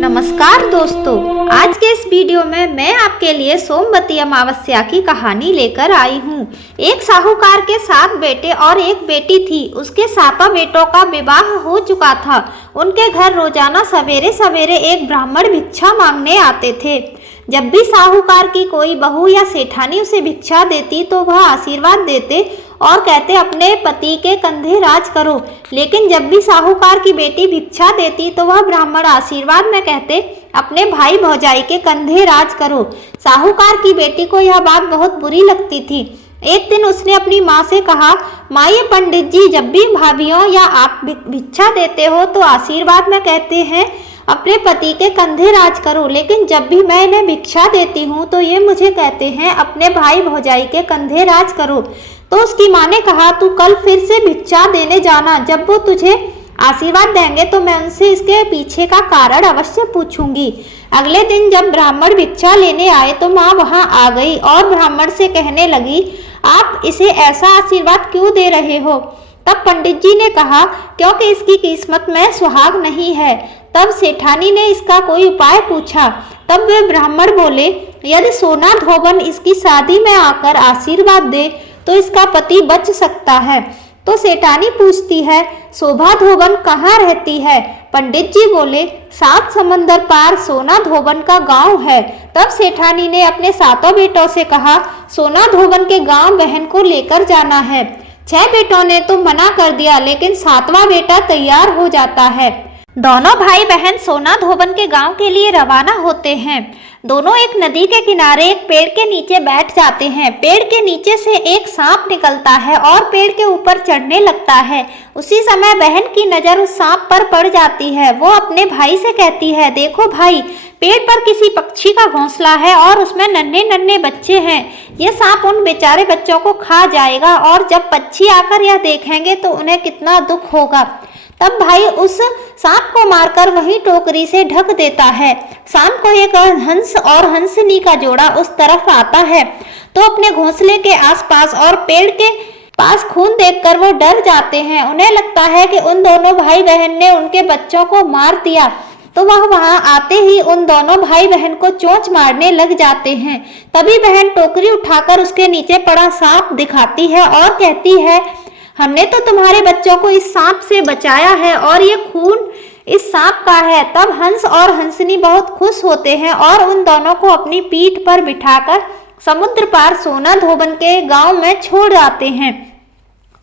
नमस्कार दोस्तों, आज के इस वीडियो में मैं आपके लिए सोमवती अमावस्या की कहानी लेकर आई हूँ। एक साहूकार के 7 बेटे और एक बेटी थी। उसके 7 बेटों का विवाह हो चुका था। उनके घर रोजाना सवेरे सवेरे एक ब्राह्मण भिक्षा मांगने आते थे। जब भी साहूकार की कोई बहू या सेठानी उसे भिक्षा देती तो वह आशीर्वाद देते और कहते अपने पति के कंधे राज करो। लेकिन जब भी साहूकार की बेटी भिक्षा देती तो वह ब्राह्मण आशीर्वाद में कहते अपने भाई भौजाई के कंधे राज करो। साहूकार की बेटी को यह बात बहुत बुरी लगती थी। एक दिन उसने अपनी माँ से कहा, माँ, ये पंडित जी जब भी भाभीियों या आप भिक्षा देते हो तो आशीर्वाद में कहते हैं अपने पति के कंधे राज करो, लेकिन जब भी मैं इन्हें भिक्षा देती हूँ तो ये मुझे कहते हैं अपने भाई भौजाई के कंधे राज करो। तो उसकी माँ ने कहा, तू कल फिर से भिक्षा देने जाना। जब वो तुझे आशीर्वाद देंगे तो मैं उनसे इसके पीछे का कारण अवश्य पूछूंगी। अगले दिन जब ब्राह्मण भिक्षा लेने आए तो माँ वहां आ गई और ब्राह्मण से कहने लगी, आप इसे ऐसा आशीर्वाद क्यों दे रहे हो? तब पंडित जी ने कहा, क्योंकि इसकी किस्मत में सुहाग नहीं है। तब सेठानी ने इसका कोई उपाय पूछा। तब वे ब्राह्मण बोले, यदि सोना धोबन इसकी शादी में आकर आशीर्वाद दे तो इसका पति बच सकता है। तो सेठानी पूछती है, शोभा धोबन कहाँ रहती है? पंडित जी बोले, 7 समंदर पार सोना धोबन का गांव है। तब सेठानी ने अपने 7 बेटों से कहा, सोना धोबन के गांव बहन को लेकर जाना है। 6 बेटों ने तो मना कर दिया, लेकिन 7वां बेटा तैयार हो जाता है। दोनों भाई बहन सोना धोबन के गांव के लिए रवाना होते हैं। दोनों एक नदी के किनारे एक पेड़ के नीचे बैठ जाते हैं। पेड़ के नीचे से एक सांप निकलता है और पेड़ के ऊपर चढ़ने लगता है। उसी समय बहन की नजर उस सांप पर पड़ जाती है। वो अपने भाई से कहती है, देखो भाई, पेड़ पर किसी पक्षी का घोंसला है और उसमें नन्हे नन्हे बच्चे हैं। ये सांप उन बेचारे बच्चों को खा जाएगा और जब पक्षी आकर यह देखेंगे तो उन्हें कितना दुख होगा। तब भाई उस सांप को मारकर वही टोकरी से ढक देता है। शाम को एक हंस और हंसनी का जोड़ा उस तरफ आता है तो अपने घोंसले के आसपास और पेड़ के पास खून देखकर वो डर जाते हैं। उन्हें लगता है कि उन दोनों भाई बहन ने उनके बच्चों को मार दिया। तो वह वहां आते ही उन दोनों भाई बहन को चोंच मारने लग जाते हैं। तभी बहन टोकरी उठाकर उसके नीचे पड़ा सांप दिखाती है और कहती है, हमने तो तुम्हारे बच्चों को इस सांप से बचाया है और ये खून इस सांप का है। तब हंस और हंसनी बहुत खुश होते हैं और उन दोनों को अपनी पीठ पर बिठाकर समुद्र पार सोना धोबन के गांव में छोड़ आते हैं।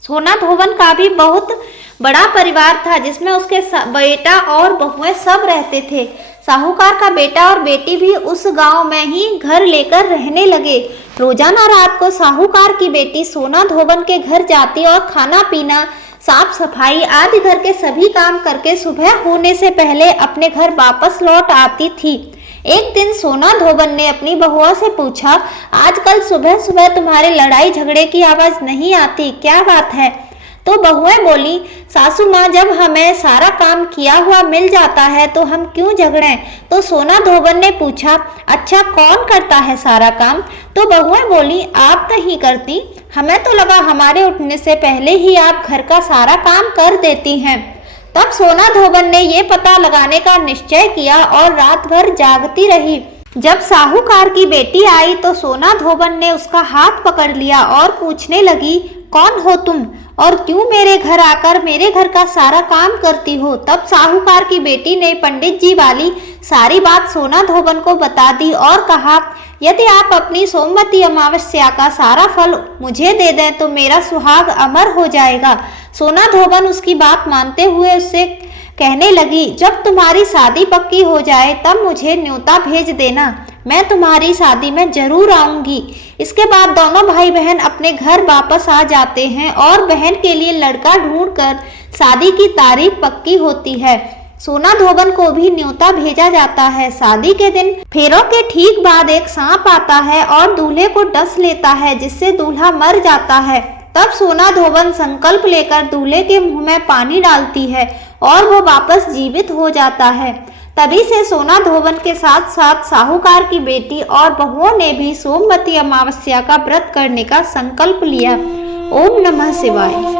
सोना धोबन का भी बहुत बड़ा परिवार था जिसमें उसके बेटा और बहुएं सब रहते थे। साहूकार का बेटा और बेटी भी उस गांव में ही घर लेकर रहने लगे। रोजाना रात को साहूकार की बेटी सोना धोबन के घर जाती और खाना पीना, साफ सफाई आदि घर के सभी काम करके सुबह होने से पहले अपने घर वापस लौट आती थी। एक दिन सोना धोबन ने अपनी बहुओं से पूछा, आजकल सुबह सुबह तुम्हारे लड़ाई झगड़े की आवाज नहीं आती, क्या बात है? तो बहुएं बोली, सासू माँ, जब हमें सारा काम किया हुआ मिल जाता है तो हम क्यों झगड़ें? तो सोना धोबन ने पूछा, अच्छा कौन करता है सारा काम? तो बहुएं बोली, आप नहीं करती, हमें तो लगा हमारे उठने से पहले ही आप घर का सारा काम कर देती हैं। तब सोना धोबन ने ये पता लगाने का निश्चय किया और रात भर जागती रही। जब साहूकार की बेटी आई तो सोना धोबन ने उसका हाथ पकड़ लिया और पूछने लगी, कौन हो तुम और क्यों मेरे घर आकर मेरे घर का सारा काम करती हो? तब साहूकार की बेटी ने पंडित जी वाली सारी बात सोना धोबन को बता दी और कहा, यदि आप अपनी सोमवती अमावस्या का सारा फल मुझे दे दें तो मेरा सुहाग अमर हो जाएगा। सोना धोबन उसकी बात मानते हुए उससे कहने लगी, जब तुम्हारी शादी पक्की हो जाए तब मुझे न्योता भेज देना, मैं तुम्हारी शादी में जरूर आऊंगी। इसके बाद दोनों भाई बहन अपने घर वापस आ जाते हैं और बहन के लिए लड़का ढूंढकर शादी की तारीख पक्की होती है। सोना धोबन को भी न्योता भेजा जाता है। शादी के दिन फेरों के ठीक बाद एक सांप आता है और दूल्हे को डस लेता है, जिससे दूल्हा मर जाता है। तब सोना धोबन संकल्प लेकर दूल्हे के मुंह में पानी डालती है और वो वापस जीवित हो जाता है। तभी से सोना धोबन के साथ साथ साहूकार की बेटी और बहुओं ने भी सोमवती अमावस्या का व्रत करने का संकल्प लिया। ओम नमः शिवाय।